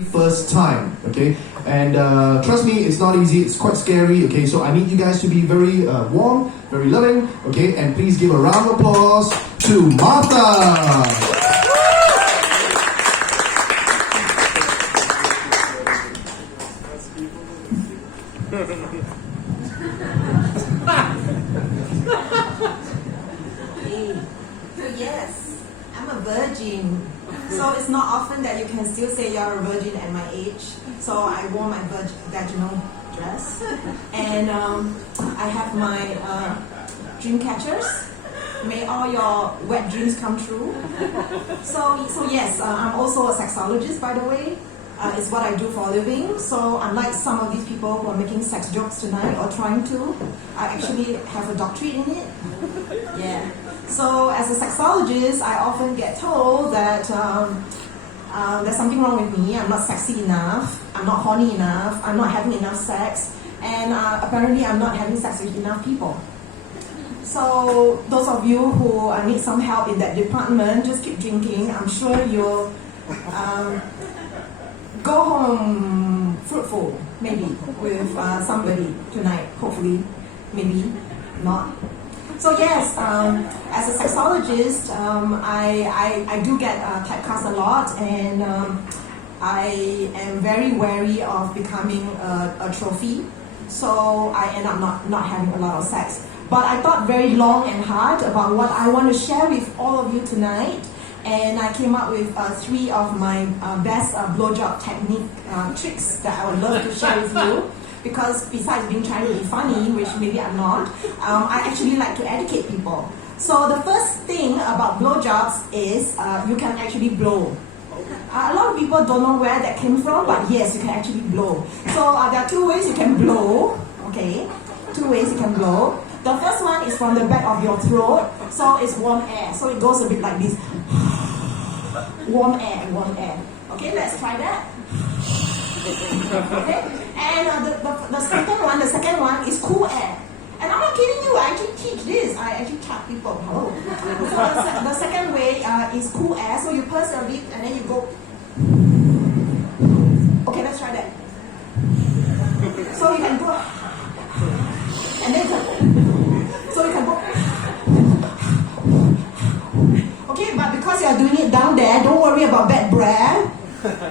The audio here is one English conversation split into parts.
first time, okay? And trust me, it's not easy, it's quite scary, okay? So I need you guys to be very warm, very loving, okay? And please give a round of applause to Martha! So yes, I'm a virgin. So it's not often that you can still say you're a virgin at my age. So I wore my vaginal dress, and I have my dream catchers. May all your wet dreams come true. So yes, I'm also a sexologist, by the way. It's what I do for a living. So unlike some of these people who are making sex jokes tonight or trying to, I actually have a doctorate in it. Yeah. So as a sexologist, I often get told that there's something wrong with me. I'm not sexy enough. I'm not horny enough. I'm not having enough sex. And apparently I'm not having sex with enough people. So those of you who need some help in that department, just keep drinking. I'm sure you'll go home fruitful, maybe, with somebody tonight, hopefully, maybe not. So yes, as a sexologist, I do get typecast a lot, and I am very wary of becoming a trophy. So I end up not having a lot of sex. But I thought very long and hard about what I want to share with all of you tonight. And I came up with 3 of my best blowjob technique tricks that I would love to share with you. Because besides being trying to be funny, which maybe I'm not, I actually like to educate people. So the first thing about blowjobs is you can actually blow. A lot of people don't know where that came from, but yes, you can actually blow. So there are 2 ways you can blow, okay? 2 ways you can blow. The first one is from the back of your throat, so it's warm air. So it goes a bit like this. Warm air, warm air. Okay, let's try that. Okay, and the second one is cool air. And I'm not kidding you, I actually teach this. I actually chat people. Hello. So the second way is cool air. So you purse your lip and then you go. Okay, let's try that. So you can go. And then so you can go. Okay, but because you are doing it down there, don't worry about bad breath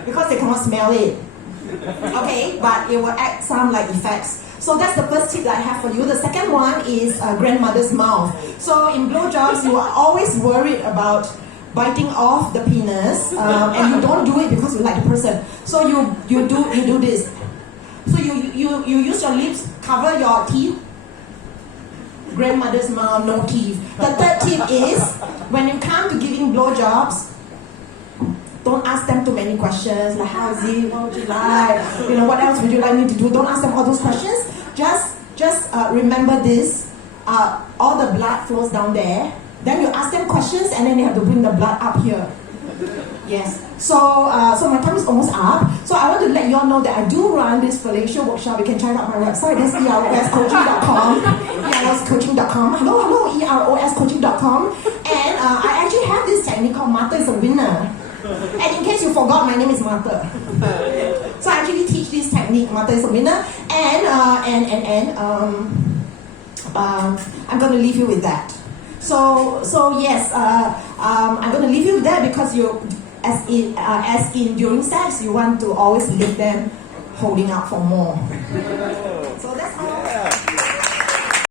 because they cannot smell it. Okay, but it will add some like effects. So that's the first tip that I have for you. The second one is grandmother's mouth. So in blowjobs, you are always worried about biting off the penis, and you don't do it because you like the person. So you do this. So you use your lips, cover your teeth. Grandmother's mouth, no teeth. The third tip is when you come to giving blowjobs, don't ask them too many questions like how is it, what would you like, what else would you like me to do. Don't ask them all those questions. Just remember this. All the blood flows down there. Then you ask them questions, and then you have to bring the blood up here. Yes. So my time is almost up. So I want to let you all know that I do run this fellatio workshop. You can check out my website. That's eroscoaching.com. eroscoaching.com. Hello, eroscoaching.com. And I actually have this technique called Martha is a winner. And in case you forgot, my name is Martha. So I actually teach this technique, Martha is a winner. And I'm going to leave you with that. So yes, I'm going to leave you with that because as in during sex, you want to always leave them holding out for more. So that's all.